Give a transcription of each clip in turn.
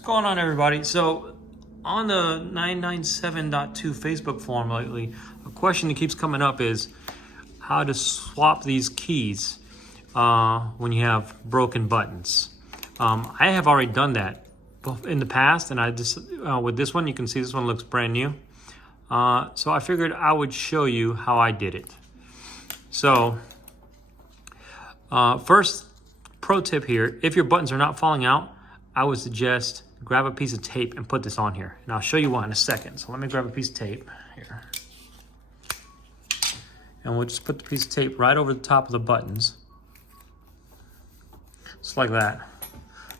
What's going on, everybody? So on the 997.2 Facebook forum lately, a question that keeps coming up is how to swap these keys when you have broken buttons. I have already done that in the past, and I just with this one, you can see this one looks brand new. So I figured I would show you how I did it. So first pro tip here, if your buttons are not falling out, I would suggest grab a piece of tape and put this on here. And I'll show you why in a second. So let me grab a piece of tape here. And we'll just put the piece of tape right over the top of the buttons. Just like that.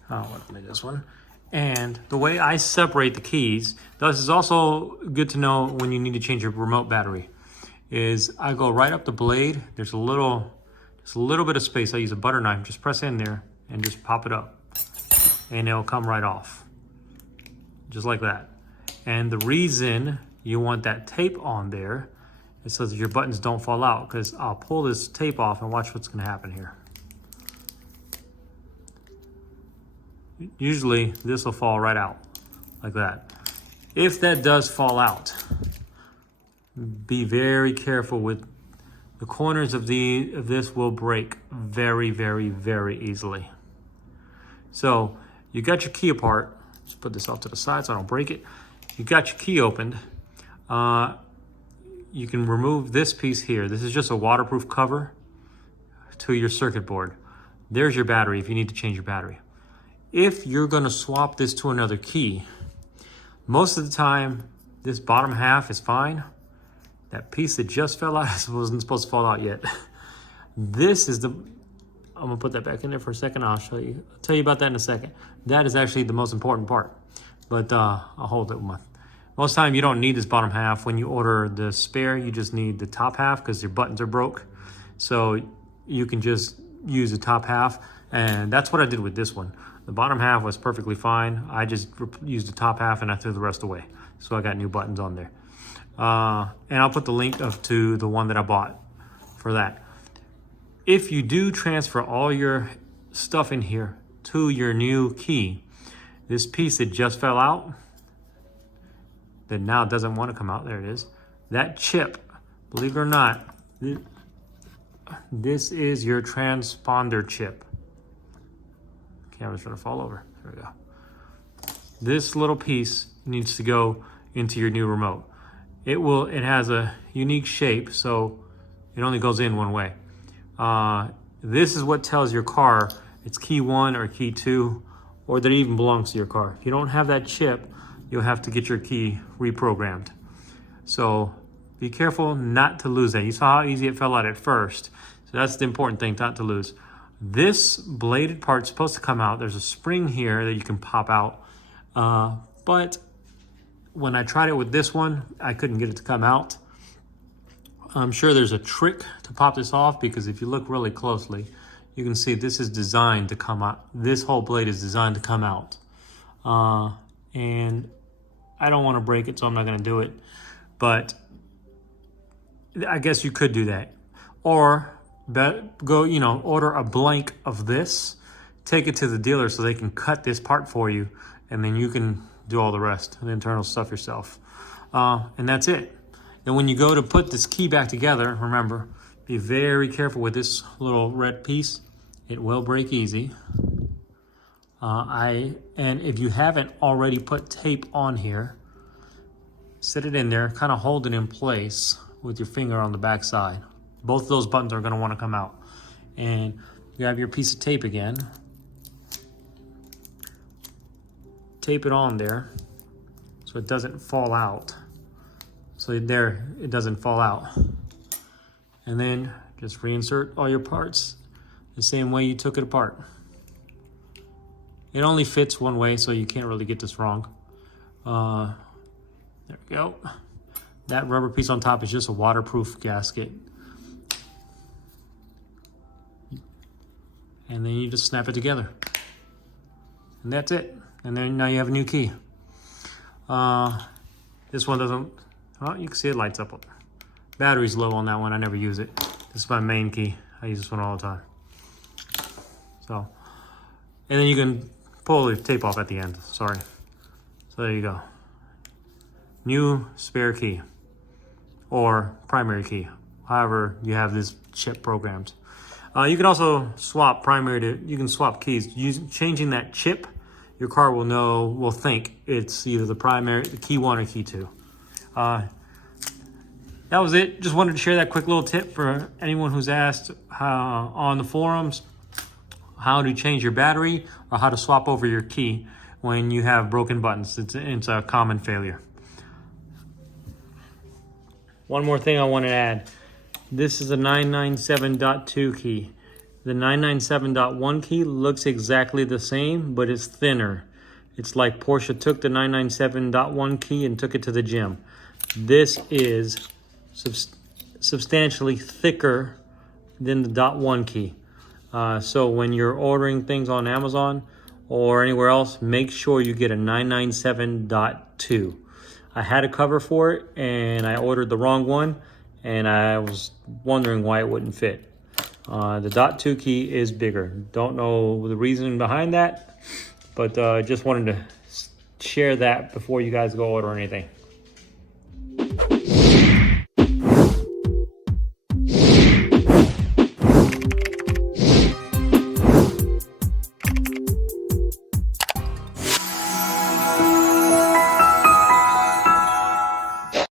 Oh, let me this one. And the way I separate the keys, this is also good to know when you need to change your remote battery, is I go right up the blade. There's a little bit of space. I use a butter knife. Just press in there and just pop it up. And it'll come right off. Just like that. And the reason you want that tape on there is so that your buttons don't fall out, because I'll pull this tape off and watch what's going to happen here. Usually this will fall right out like that. If that does fall out, be very careful with the corners of this will break very, very, very easily. So you got your key apart. Just put this off to the side so I don't break it. You got your key opened. You can remove this piece here. This is just a waterproof cover to your circuit board. There's your battery if you need to change your battery. If you're going to swap this to another key, most of the time this bottom half is fine. That piece that just fell out wasn't supposed to fall out yet. This is I'm gonna put that back in there for a second. I'll tell you about that in a second. That is actually the most important part, but I'll hold it with most time you don't need this bottom half. When you order the spare, you just need the top half because your buttons are broke. So you can just use the top half, and that's what I did with this one. The bottom half was perfectly fine. I just used the top half and I threw the rest away. So I got new buttons on there. And I'll put the link to the one that I bought for that. If you do transfer all your stuff in here to your new key, this piece that just fell out, that now doesn't want to come out, there it is. That chip, believe it or not, this is your transponder chip. Camera's trying to fall over. There we go. This little piece needs to go into your new remote. It has a unique shape, so it only goes in one way. This is what tells your car it's key 1 or key 2, or that it even belongs to your car. If you don't have that chip, you'll have to get your key reprogrammed. So be careful not to lose that. You saw how easy it fell out at first. So that's the important thing, not to lose. This bladed part's supposed to come out. There's a spring here that you can pop out. But when I tried it with this one, I couldn't get it to come out. I'm sure there's a trick to pop this off, because if you look really closely, you can see this is designed to come out. This whole blade is designed to come out. And I don't want to break it, so I'm not going to do it. But I guess you could do that. Or go, order a blank of this, take it to the dealer so they can cut this part for you, and then you can do all the rest, the internal stuff yourself. And that's it. And when you go to put this key back together, remember, be very careful with this little red piece. It will break easy. And if you haven't already put tape on here, set it in there, kind of hold it in place with your finger on the back side. Both of those buttons are going to want to come out. And you have your piece of tape again. Tape it on there so it doesn't fall out. So there, it doesn't fall out. And then just reinsert all your parts the same way you took it apart. It only fits one way, so you can't really get this wrong. There we go. That rubber piece on top is just a waterproof gasket. And then you just snap it together. And that's it. And then now you have a new key. This one doesn't, well, you can see it lights up. Battery's low on that one. I never use it. This is my main key. I use this one all the time. So, and then you can pull the tape off at the end, sorry. So there you go. New spare key or primary key, however you have this chip programmed. You can also swap you can swap keys. Changing that chip, your car will think it's either the key 1 or key 2. That was it. Just wanted to share that quick little tip for anyone who's asked on the forums how to change your battery or how to swap over your key when you have broken buttons. It's a common failure. One more thing I want to add. This is a 997.2 key. The 997.1 key looks exactly the same, but it's thinner. It's like Porsche took the 997.1 key and took it to the gym. This is substantially thicker than the .1 key. So when you're ordering things on Amazon or anywhere else, make sure you get a 997.2. I had a cover for it and I ordered the wrong one and I was wondering why it wouldn't fit. The .2 key is bigger. Don't know the reason behind that, but just wanted to share that before you guys go order anything.